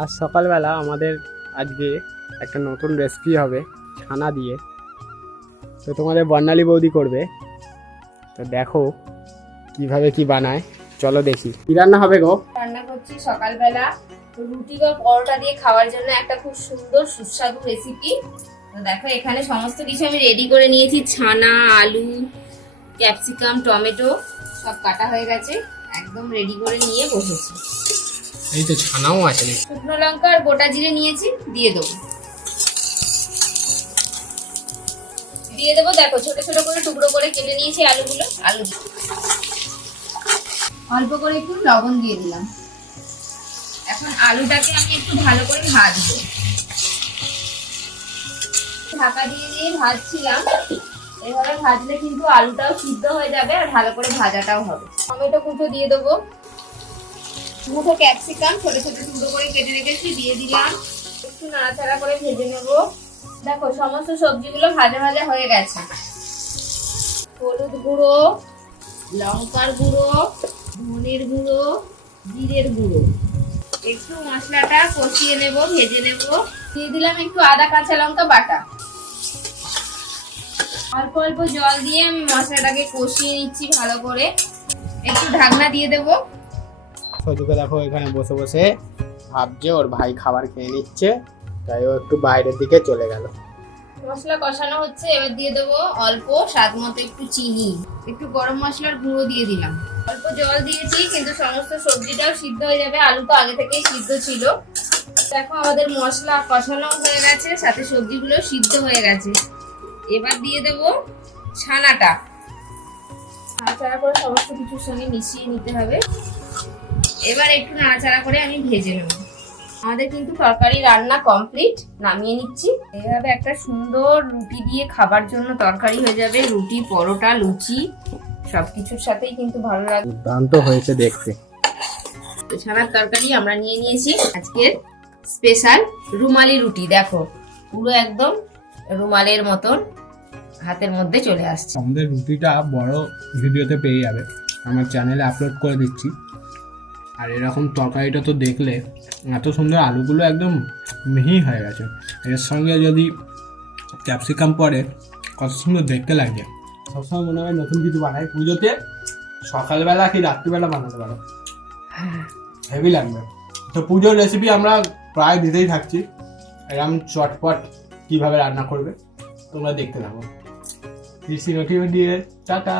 আজ সকালবেলা আমাদের আজকে একটা নতুন রেসিপি হবে ছানা দিয়ে। তো তোমাদের বর্ণালী বৌদি করবে, তো দেখো কিভাবে কি বানায়, চলো দেখি কি রান্না হবে গো। রান্না করছি সকালবেলা রুটি বা পরোটা দিয়ে খাওয়ার জন্য একটা খুব সুন্দর সুস্বাদু রেসিপি। তো দেখো এখানে সমস্ত কিছু আমি রেডি করে নিয়েছি, ছানা, আলু, ক্যাপসিকাম, টমেটো সব কাটা হয়ে গেছে, একদম রেডি করে নিয়ে বসেছি। এই তো ছানাও আছে। শুকনো লঙ্কা আর গোটা জিরে নিয়েছি, দিয়ে দেবো। দেখো ছোট ছোট করে টুকরো করে কেটে নিয়েছি আলুগুলো। আলু অল্প করে একটু লবণ দিয়ে দিলাম। এখন আলুটাকে আমি একটু ভালো করে ভাজবো। ঢাকা দিয়ে দিয়ে ভাজছিলাম। এভাবে ভাজলে কিন্তু আলুটাও সিদ্ধ হয়ে যাবে আর ভালো করে ভাজাটাও হবে। টমেটো কুচো দিয়ে দেবো। মুখে ক্যাপসিকাম ছোট ছোট টুকরো করে কেটে রেখেছি, দিয়ে দিলাম। একটু নাড়াচাড়া করে ভেজে নেব। দেখো সমস্ত সবজিগুলো ভাজা ভাজা হয়ে গেছে। হলুদ গুঁড়ো, লঙ্কার গুঁড়ো, ধনের গুঁড়ো, জিরের গুঁড়ো, একটু মশলাটা কষিয়ে নেব, ভেজে নেব। দিয়ে দিলাম একটু আদা কাঁচা লঙ্কা বাটা। অল্প অল্প জল দিয়ে আমি মশলাটাকে কষিয়ে নিচ্ছি ভালো করে। একটু ঢাকনা দিয়ে দেবো। সজুকে দেখো এখানে বসে বসে ভাবছে ওর ভাই খাবার খেয়ে নিচ্ছে, তাই ও একটু বাইরের দিকে চলে গেল। মশলা কষানো হচ্ছে, এবার দিয়ে দেবো অল্প স্বাদ মতো একটু চিনি, একটু গরম মশলার গুঁড়ো দিয়ে দিলাম। অল্প জল দিয়েছি, কিন্তু সমস্ত সবজিটাও সিদ্ধ হয়ে যাবে, আলু তো আগে থেকেই সিদ্ধ ছিল। দেখো আমাদের মশলা কষানো হয়ে গেছে, সাথে সবজিগুলো সিদ্ধ হয়ে গেছে। এবার দিয়ে দেবো ছানাটা। নাড়াচাড়া করে সমস্ত কিছুর সঙ্গে মিশিয়ে নিতে হবে। এবার একটু নাড়াচাড়া করে আমি ভেজে নেব। আমাদের কিন্তু তরকারি রান্না কমপ্লিট, নামিয়ে নিচ্ছি। এইভাবে একটা সুন্দর রুটি দিয়ে খাবার জন্য তরকারি হয়ে যাবে। রুটি, পরোটা, লুচি সবকিছুর সাথেই কিন্তু ভালো লাগবে। দুর্দান্ত হয়েছে দেখতে। ছানার তরকারি আমরা নিয়ে নিয়েছি। আজকের স্পেশাল রুমালি রুটি, দেখো পুরো একদম রুমালের মতন হাতের মধ্যে চলে আসছে। আমাদের রুটিটা বড় ভিডিওতে পেয়ে যাবে, আমার চ্যানেলে আপলোড করে দিচ্ছি। আর এরকম তরকারিটা তো দেখলে এত সুন্দর, আলুগুলো একদম মিহি হয়ে গেছে, এর সঙ্গে যদি ক্যাপসিকাম পড়ে কত সুন্দর দেখতে লাগছে। সবসময় মনে হয় নতুন কিছু বানাই, পুজোতে সকালবেলা কি রাত্রিবেলা বানাতে পারো, হেভি লাগবে। তো পুজোর রেসিপি আমরা প্রায় দিতেই থাকছি, এরকম চটপট কীভাবে রান্না করবে তোমরা দেখতে থাকো। দিয়ে টাটা।